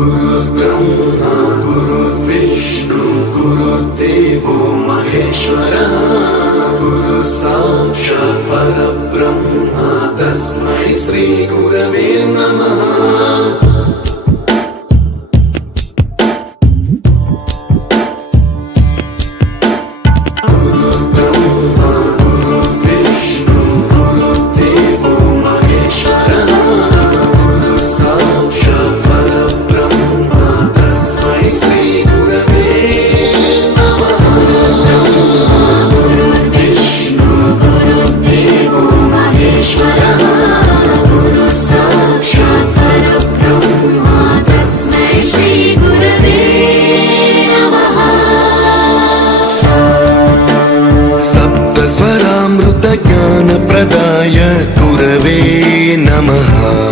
गुरुर्ब्रह्मा गुरुर्विष्णु गुरुर्देवो महेश्वरः गुरु साक्षात् परब्रह्म तस्मै श्री गुरवे नमः। स्वरामृत ज्ञान प्रदाय गुरवे नमः।